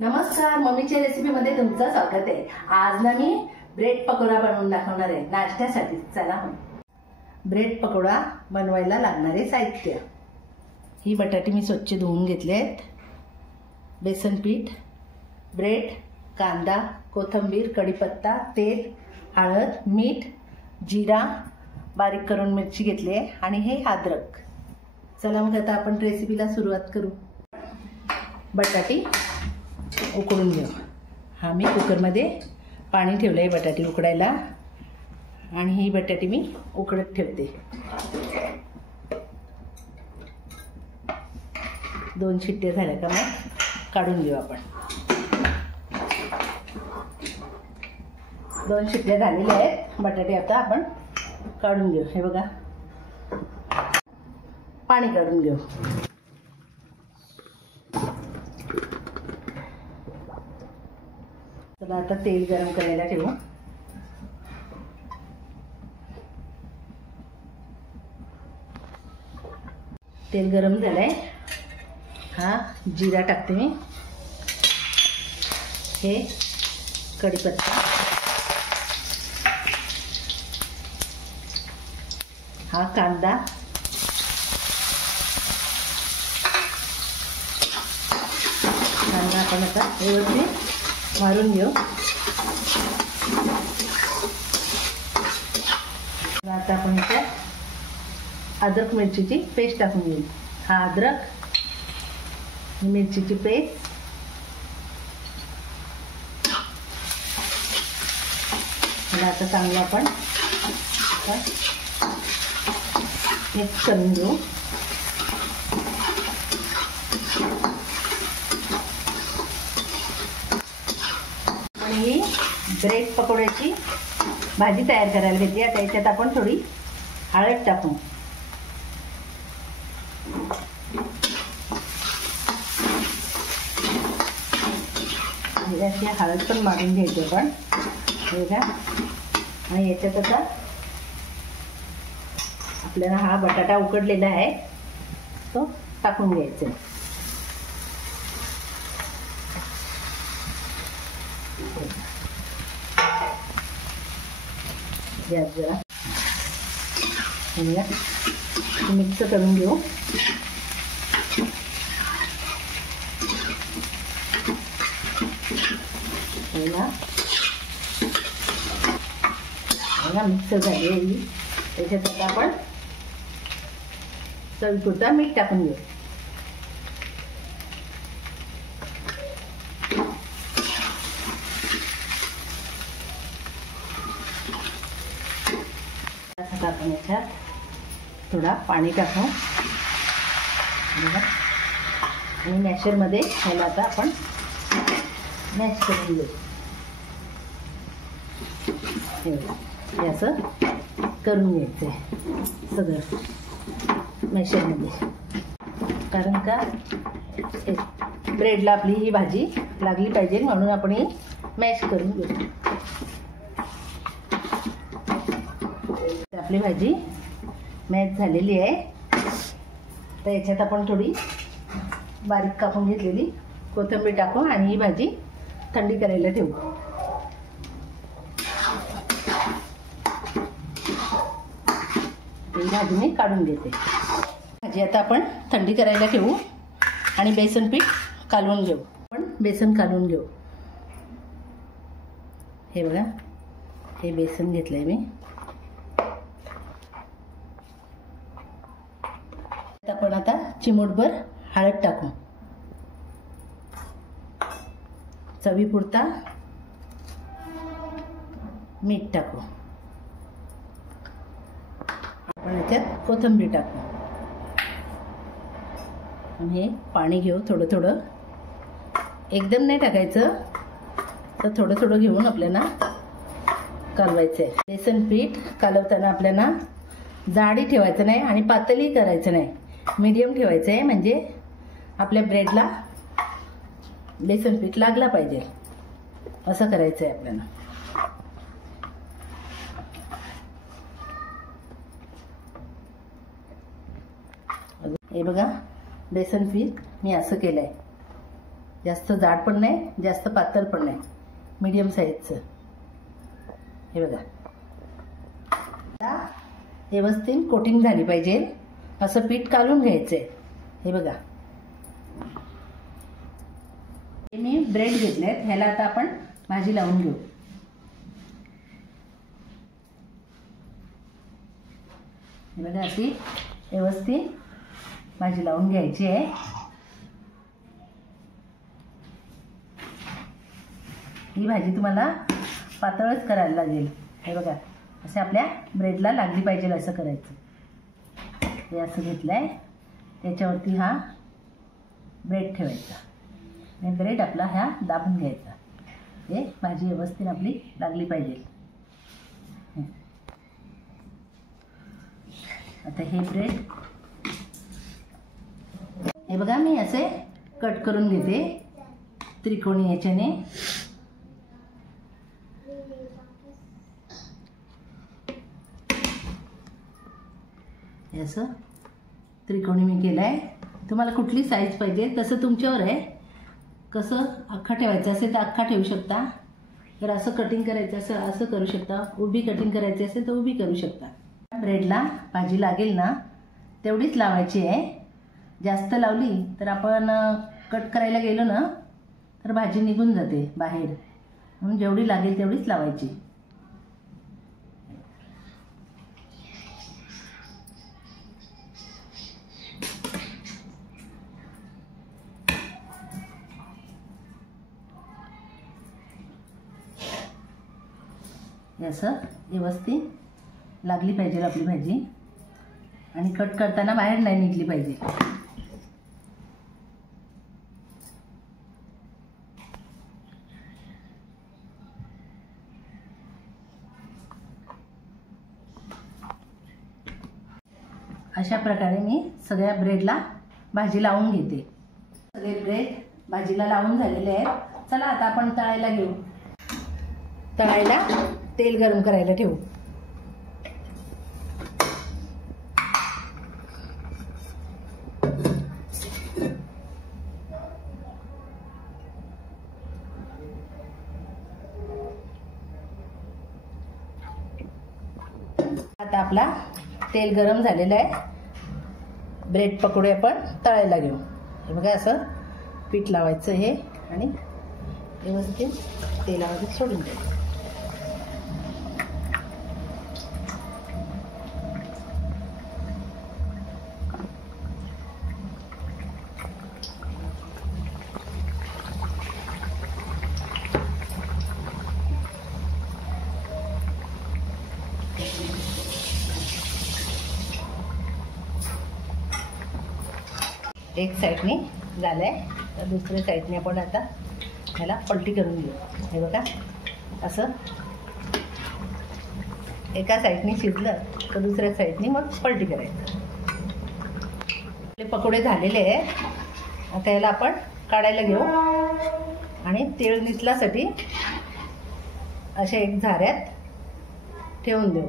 नमस्कार, मम्मीच्या रेसिपीमध्ये तुमचं स्वागत आहे। आज ना मी ब्रेड पकोडा बनवून दाखवणार आहे नाश्त्यासाठी। चला, ब्रेड पकोडा बनवायला लागणारे साहित्य: ही बटाटे मी स्वच्छ धुवून घेतले आहेत, बेसन पीठ, ब्रेड, कांदा, कोथिंबीर, कढीपत्ता, तेल, हळद, मीठ, जिरा, बारीक करून मिरची घेतली आहे आणि हे अद्रक। चला मग आता आपण रेसिपीला सुरुवात करू। बटाटे उकडून घेऊ। हा मी कुकरमध्ये पाणी ठेवलं आहे बटाटे उकडायला आणि ही बटाटे मी उकडत ठेवते। 2 शिट्ट्या झाल्या का मग काढून घेऊ आपण। 2 शिट्ट्या झालेल्या आहेत बटाटे, आता आपण काढून घेऊ। हे बघा, पाणी काढून घेऊ। चला आता तेल गरम करायला ठेवू। तेल गरम झालंय, हा जिरा टाकते मी, हे कढीपत्ता, हा कांदा, कांदा आपण आता व्यवस्थित मारून घेऊ। आता आपण याच्यात अद्रक मिरचीची पेस्ट टाकून घेऊ। हा अद्रक मिरचीची पेस्ट, आता चांगलं आपण मिक्स करून घेऊ। ही ब्रेड पकोड्याची भाजी तयार करायला घेतली। आता याच्यात आपण थोडी हळद टाकू। अशी हळद पण मारून घ्यायची आपण, बघा। आणि याच्यात आता आपल्याला हा बटाटा उकडलेला आहे तो टाकून घ्यायचा। गॅस जरा मिक्स करून घेऊ। मिक्स झाली आहे, त्याच्यात आता आपण चवीपुरता मीठ टाकून घेऊ। आपण याच्यात थोडा पाणी टाकू आणि मॅशरमध्ये ह्याला आता आपण मॅश करून घेऊ। हे असं करून घ्यायचं आहे सगळं मॅशरमध्ये, कारण का ब्रेडला आपली ही भाजी लागली पाहिजे म्हणून आपण ही मॅश करून घेऊ। आपली भाजी मॅश झालेली आहे, तर याच्यात आपण थोडी बारीक कापून घेतलेली कोथिंबीर टाकू आणि ही भाजी थंडी करायला ठेवू। ही भाजी मी काढून घेते। भाजी आता आपण थंडी करायला ठेवू आणि बेसन पीठ कालवून घेऊ। आपण बेसन कालवून घेऊ। हे बघा, हे बेसन घेतलंय मी। आपण आता चिमूटभर हळद टाकू, चवीपुरता मीठ टाकू, आपण याच्यात कोथिंबीर टाकू आणि हे पाणी घेऊ थोडं थोडं, एकदम नाही टाकायचं, तर थोडं थोडं घेऊन आपल्याला कालवायचं आहे। बेसन पीठ कालवताना आपल्याला जाडी ठेवायचं नाही आणि पातळी करायचं नाही, मीडियम ठेवायचं आहे, म्हणजे आपल्या ब्रेडला बेसन पीठ लागला पाहिजे असं करायचं आहे आपल्याला। हे बघा, बेसन पीठ मी असं केलंय, जास्त जाड पण नाही जास्त पातळ पण नाही, मीडियम साईजचं. हे बघा, व्यवस्थित कोटिंग झाली पाहिजे असं पीठ काढून घ्यायचंय. हे बघा, मी ब्रेड घेतलेत, ह्याला आता आपण भाजी लावून घेऊ. हे बघा, अशी व्यवस्थित भाजी लावून घ्यायची आहे. ही भाजी तुम्हाला पातळच करायला लागेल. हे बघा, असे आपल्या ब्रेडला लागली पाहिजे असं करायचं. हे असं घेतलंय, त्याच्यावरती हा ब्रेड ठेवायचा आणि ब्रेड आपला ह्या दाबून घ्यायचा. हे भाजी व्यवस्थित आपली लागली पाहिजे. आता हे ब्रेड हे बघा, मी असे कट करून घेते त्रिकोणी याच्याने. हे असं त्रिकोणी मी केलं आहे. तुम्हाला कुठली साईज पाहिजे तसं तुमच्यावर आहे. कसं अख्खा ठेवायचं असेल तर अख्खा ठेवू शकता, तर असं कटिंग करायचं असेल असं करू शकता, उभी कटिंग करायची असेल तर उभी करू शकता. ब्रेडला भाजी लागेल ना तेवढीच लावायची आहे. जास्त लावली तर आपण कट करायला गेलो ना तर भाजी निघून जाते बाहेर, म्हणून जेवढी लागेल तेवढीच लावायची. असं व्यवस्थित लागली पाहिजे आपली भाजी आणि कट करताना बाहेर नाही निघली पाहिजे. अशा प्रकारे मी सगळ्या ब्रेडला भाजी लावून घेते. सगळे ब्रेड भाजीला लावून झालेले आहेत. चला आता आपण तळायला घेऊ. तळायला तेल गरम करायला ठेवू. आता आपला तेल गरम झालेलं आहे. ब्रेड पकोडे आपण तळायला घेऊ. हे बघा, असं पीठ लावायचं हे आणि व्यवस्थित तेलामध्ये सोडून द्यायचं. एक साईडने झालंय तर दुसऱ्या साईडने आपण आता ह्याला पलटी करून घेऊ. हे बघा, असं एका साईडने शिजलं तर दुसऱ्या साईडने मग पलटी करायचं. आपले पकोडे झालेले आहेत. आता याला आपण काढायला घेऊ आणि तेल निथल्यासाठी अशा एक झाऱ्यात ठेवून देऊ,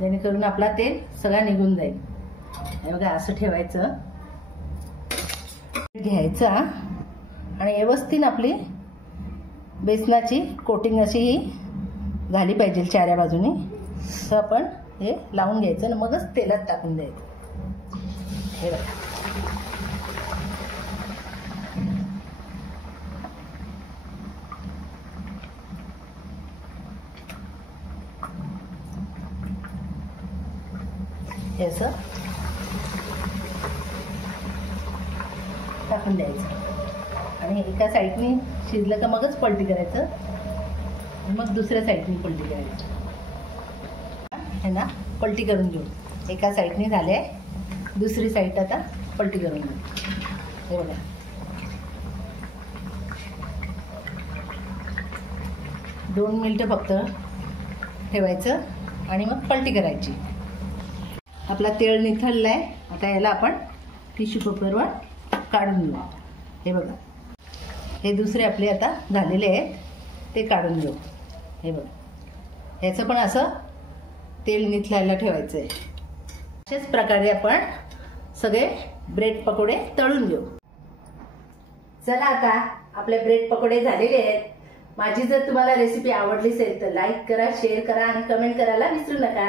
जेणेकरून आपला तेल सगळा निघून जाईल. हे बघा, असं ठेवायचं, घ्यायचा आणि व्यवस्थित आपली बेसनाची कोटिंग अशी ही झाली पाहिजे चाऱ्या बाजूनी. तर आपण हे लावून घ्यायचं आणि मगच तेलात टाकून द्यायचं. हे बघा, हे असं टाकून द्यायचं आणि एका साईडने शिजलं का मगच पलटी करायचं आणि मग दुसऱ्या साईडने पलटी करायचं. है ना, पलटी करून घेऊ. एका साईडने झाले, दुसरी साईड आता पलटी करून घेऊ. हे बघा, दोन मिनिटं फक्त ठेवायचं आणि मग पलटी करायची. आपला तेल निथळला आहे. आता याला आपण टिश्यू पेपरवर काढून घेऊ. हे बघा, हे दुसरे आपले आता झालेले आहेत, ते काढून घेऊ. हे बघा, ह्याचं पण असं तेल निथळायला ठेवायचं आहे. अशाच प्रकारे आपण सगळे ब्रेड पकोडे तळून घेऊ. चला आता आपले ब्रेड पकोडे झालेले आहेत. माझी जर तुम्हाला रेसिपी आवडली असेल तर लाईक करा, शेअर करा आणि कमेंट करायला विसरू नका.